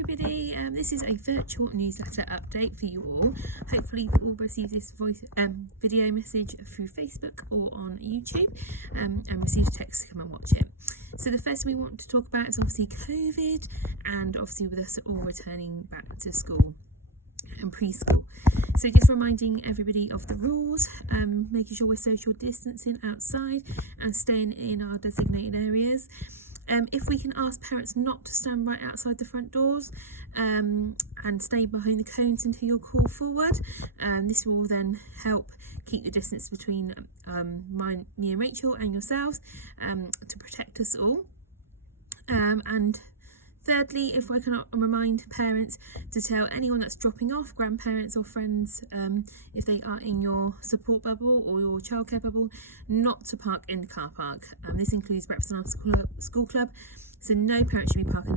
everybody, this is a virtual newsletter update for you all. Hopefully you will receive this video message through Facebook or on YouTube and receive a text to come and watch it. So the first thing we want to talk about is obviously COVID, and obviously with us all returning back to school and preschool. So just reminding everybody of the rules, making sure we're social distancing outside and staying in our designated areas. If we can ask parents not to stand right outside the front doors and stay behind the cones until you're called forward, this will then help keep the distance between me and Rachel and yourselves to protect us all. And thirdly, if I can remind parents to tell anyone that's dropping off, grandparents or friends, if they are in your support bubble or your childcare bubble, not to park in the car park. This includes breakfast and after school club, so no parent should be parking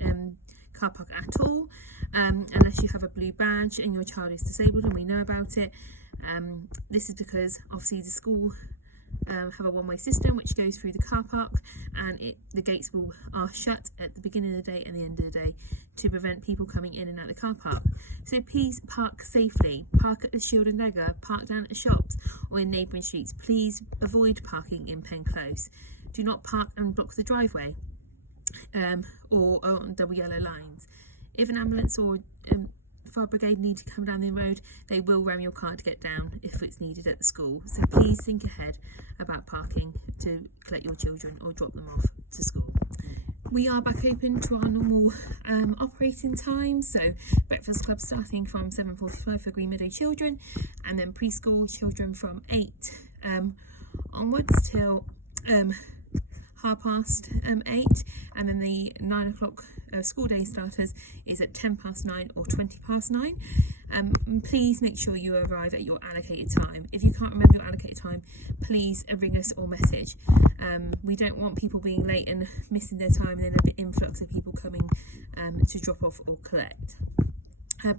in the car park at all, unless you have a blue badge and your child is disabled and we know about it. This is because obviously the school have a one-way system which goes through the car park, and the gates are shut at the beginning of the day and the end of the day to prevent people coming in and out of the car park. So please park safely, park at the Shield and Dagger, park down at the shops or in neighbouring streets. Please avoid parking in Pen Close. Do not park and block the driveway or on double yellow lines. If an ambulance or fire brigade need to come down the road, they will ram your car to get down if it's needed at the school. So please think ahead about parking to collect your children or drop them off to school. We are back open to our normal operating time, so breakfast club starting from 7:45 for Green Meadow children, and then preschool children from 8 onwards till 8:30, and then the 9 o'clock school day starters is at 9:10 or 9:20. Please make sure you arrive at your allocated time. If you can't remember your allocated time, please ring us or message. We don't want people being late and missing their time and then a bit influx of people coming to drop off or collect.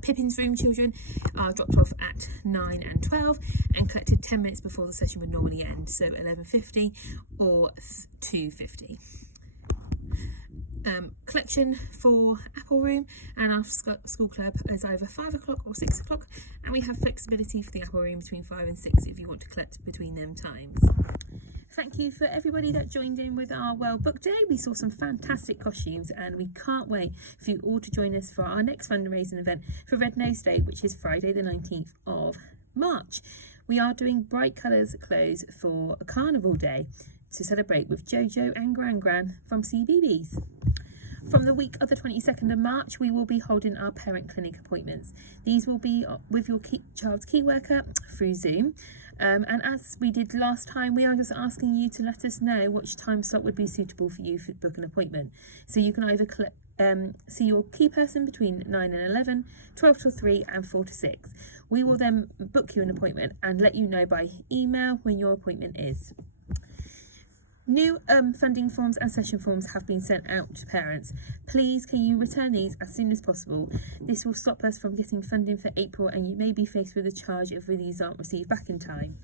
Pippin's room children are dropped off at 9 and 12 and collected 10 minutes before the session would normally end, so 11:50 or 2:50. Collection for Apple Room and our school club is either 5 o'clock or 6 o'clock, and we have flexibility for the Apple Room between 5 and 6 if you want to collect between them times. Thank you for everybody that joined in with our Well Book Day. We saw some fantastic costumes and we can't wait for you all to join us for our next fundraising event for Red Nose Day, which is Friday the 19th of March. We are doing bright colours clothes for a Carnival Day to celebrate with Jojo and Gran Gran from CBeebies. From the week of the 22nd of March, we will be holding our parent clinic appointments. These will be with your child's key worker through Zoom. And as we did last time, we are just asking you to let us know which time slot would be suitable for you to book an appointment. So you can either see your key person between 9 and 11, 12 till 3 and 4 to 6. We will then book you an appointment and let you know by email when your appointment is. New funding forms and session forms have been sent out to parents. Please can you return these as soon as possible. This will stop us from getting funding for April, and you may be faced with a charge if these aren't received back in time.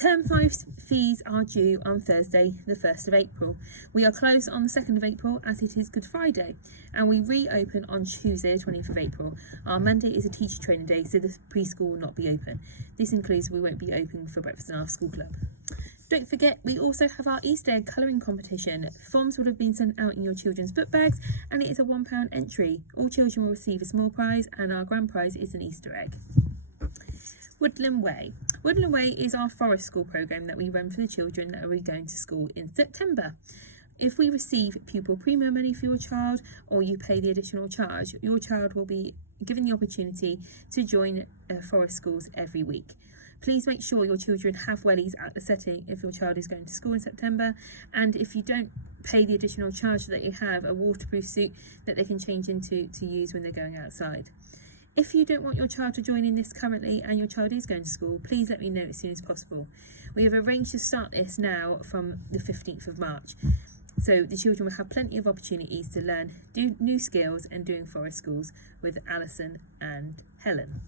Term 5 fees are due on Thursday the 1st of April. We are closed on the 2nd of April as it is Good Friday, and we reopen on Tuesday the 20th of April. Our Monday is a teacher training day, so the preschool will not be open. This includes we won't be open for breakfast and after school club. Don't forget, we also have our Easter egg colouring competition. Forms would have been sent out in your children's book bags, and it is a £1 entry. All children will receive a small prize, and our grand prize is an Easter egg. Woodland Way. Woodland Way is our forest school programme that we run for the children that are going to school in September. If we receive pupil premium money for your child, or you pay the additional charge, your child will be given the opportunity to join forest schools every week. Please make sure your children have wellies at the setting if your child is going to school in September, and if you don't pay the additional charge, that you have a waterproof suit that they can change into to use when they're going outside. If you don't want your child to join in this currently and your child is going to school, please let me know as soon as possible. We have arranged to start this now from the 15th of March. So the children will have plenty of opportunities to learn new skills and doing forest schools with Alison and Helen.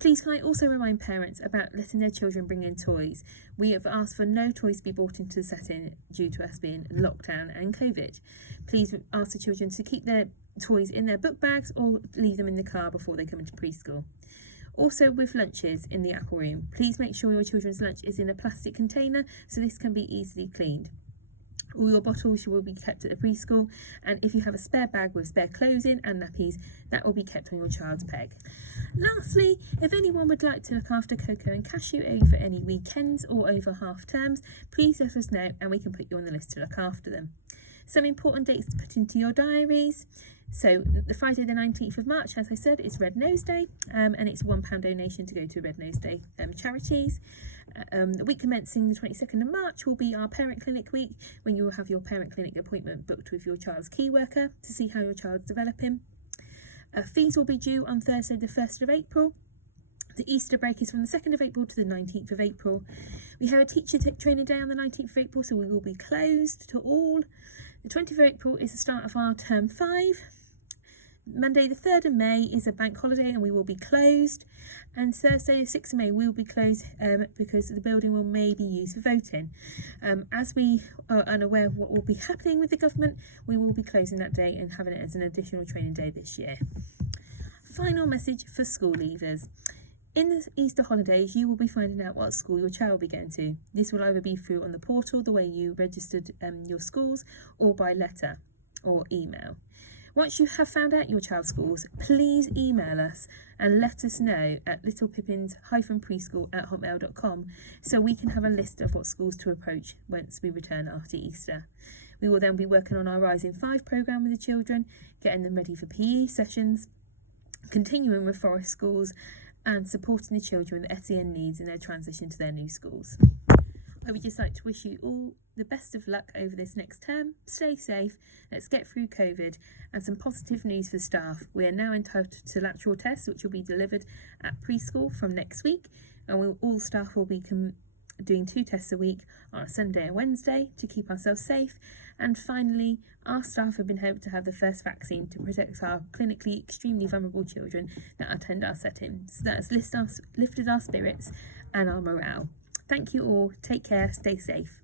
Please can I also remind parents about letting their children bring in toys. We have asked for no toys to be brought into the setting due to us being in lockdown and COVID. Please ask the children to keep their toys in their book bags or leave them in the car before they come into preschool. Also with lunches in the Apple Room, please make sure your children's lunch is in a plastic container so this can be easily cleaned. All your bottles will be kept at the preschool, and if you have a spare bag with spare clothes in and nappies, that will be kept on your child's peg. Lastly, if anyone would like to look after Coco and Cashew over any weekends or over half terms, please let us know and we can put you on the list to look after them. Some important dates to put into your diaries. So the Friday the 19th of March, as I said, is Red Nose Day, and it's a £1 donation to go to Red Nose Day charities. The week commencing the 22nd of March will be our Parent Clinic week, when you will have your Parent Clinic appointment booked with your child's key worker to see how your child's developing. Fees will be due on Thursday the 1st of April. The Easter break is from the 2nd of April to the 19th of April. We have a teacher training day on the 19th of April, so we will be closed to all. The 20th of April is the start of our term 5. Monday the 3rd of May is a bank holiday and we will be closed, and Thursday the 6th of May we will be closed because the building will may be used for voting. As we are unaware of what will be happening with the government, we will be closing that day and having it as an additional training day this year. Final message for school leavers. In the Easter holidays, you will be finding out what school your child will be going to. This will either be through on the portal, the way you registered your schools, or by letter or email. Once you have found out your child's schools, please email us and let us know at littlepippins-preschool@hotmail.com so we can have a list of what schools to approach once we return after Easter. We will then be working on our Rising 5 programme with the children, getting them ready for PE sessions, continuing with forest schools, and supporting the children with SEN needs in their transition to their new schools. I would just like to wish you all the best of luck over this next term. Stay safe, let's get through COVID, and some positive news for staff. We are now entitled to lateral tests, which will be delivered at preschool from next week, and all staff will be doing 2 tests a week on a Sunday and Wednesday to keep ourselves safe. And finally, our staff have been able to have the first vaccine to protect our clinically extremely vulnerable children that attend our settings. So that has lifted our spirits and our morale. Thank you all, take care, stay safe.